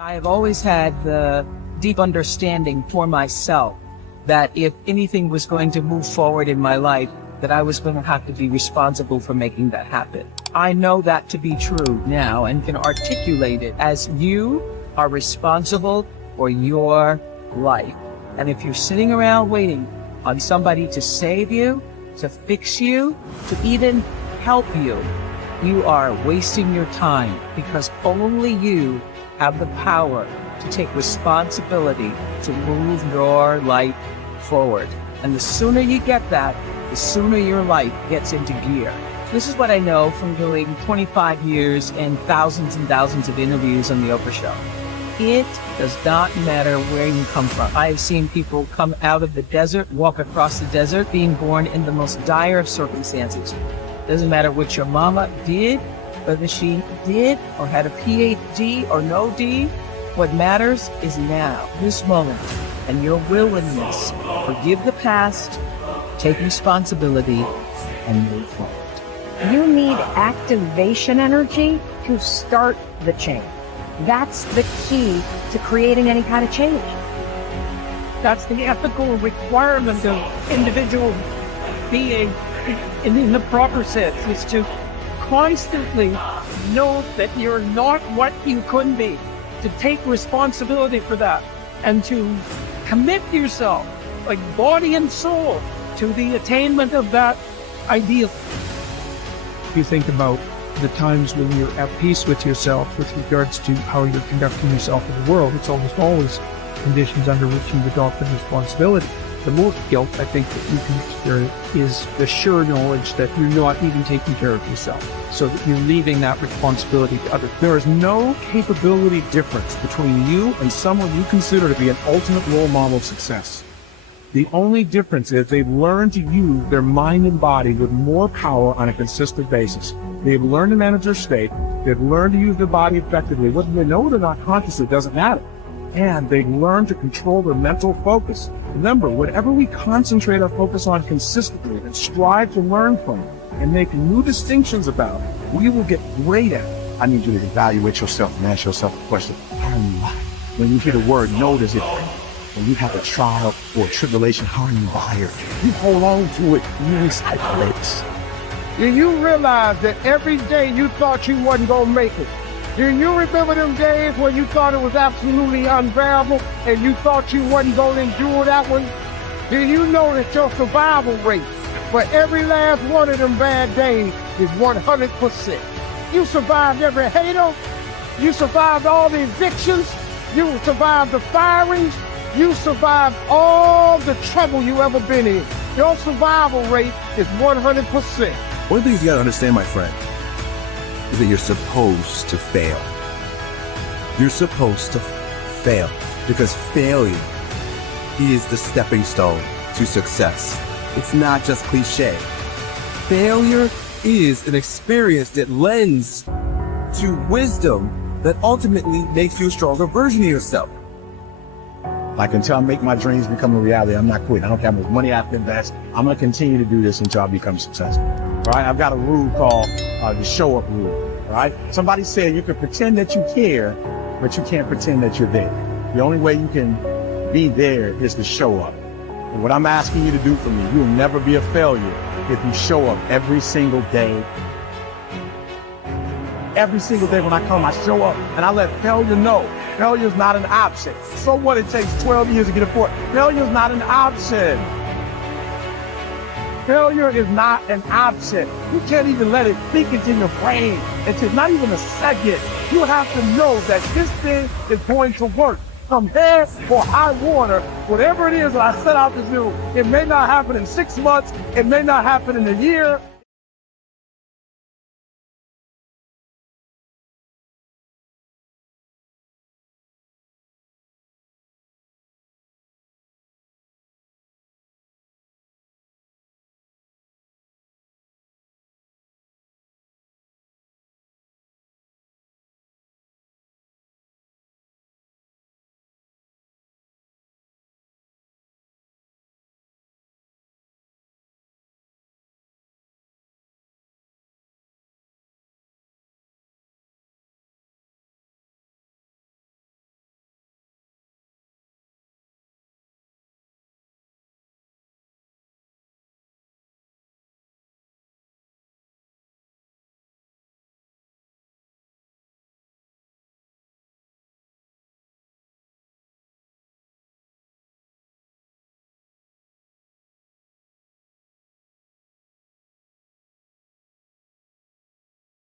I have always had the deep understanding for myself that if anything was going to move forward in my life, that I was going to have to be responsible for making that happen. I know that to be true now and can articulate it as you are responsible for your life. And if you're sitting around waiting on somebody to save you, to fix you, to even help you, you are wasting your time, because only you have the power to take responsibility to move your life forward. And the sooner you get that, the sooner your life gets into gear. This is what I know from doing 25 years and thousands of interviews on the Oprah Show. It does not matter where you come from. I have seen people come out of the desert, walk across the desert, being born in the most dire of circumstances. Doesn't matter what your mama did, whether she did or had a PhD or no D. What matters is now, this moment, and your willingness. Forgive the past, take responsibility, and move forward. You need activation energy to start the change. That's the key to creating any kind of change. That's the ethical requirement of individual being in the proper sense, is to constantly know that you're not what you could be, to take responsibility for that, and to commit yourself, like body and soul, to the attainment of that ideal. You think about the times when you're at peace with yourself with regards to how you're conducting yourself in the world. It's almost always conditions under which you've adopted responsibility. The most guilt, I think, that you can experience is the sure knowledge that you're not even taking care of yourself, so that you're leaving that responsibility to others. There is no capability difference between you and someone you consider to be an ultimate role model of success. The only difference is they've learned to use their mind and body with more power on a consistent basis. They've learned to manage their state. They've learned to use their body effectively. Whether they know it or not consciously doesn't matter. And they've learned to control their mental focus. Remember, whatever we concentrate our focus on consistently and strive to learn from it and make new distinctions about, we will get great at it. I need you to evaluate yourself and ask yourself a question. How are you? When you hear the word no, does it hurt? When you have a trial or a tribulation, how are you wired? You hold on to it. You recycle it. Do you realize that every day you thought you wasn't going to make it? Do you remember them days when you thought it was absolutely unbearable and you thought you wasn't going to endure that one? Do you know that your survival rate for every last one of them bad days is 100%? You survived every hater. You survived all the evictions. You survived the firings. You survived all the trouble you ever been in. Your survival rate is 100%. One of the things you gotta understand, my friend, is that you're supposed to fail. You're supposed to fail, because failure is the stepping stone to success. It's not just cliche. Failure is an experience that lends to wisdom that ultimately makes you a stronger version of yourself. Like, until I make my dreams become a reality, I'm not quitting. I don't care how much money I have to invest. I'm going to continue to do this until I become successful. All right? I've got a rule called the show up rule. All right? Somebody said you can pretend that you care, but you can't pretend that you're there. The only way you can be there is to show up. And what I'm asking you to do for me, you'll never be a failure if you show up every single day. Every single day when I come, I show up and I let failure know. Failure's not an option. So what, it takes 12 years to get a fort. Failure's not an option. Failure is not an option. You can't even let it sink into your brain. It's not even a second. You have to know that this thing is going to work. From there or high water, whatever it is that I set out to do, it may not happen in 6 months, it may not happen in a year,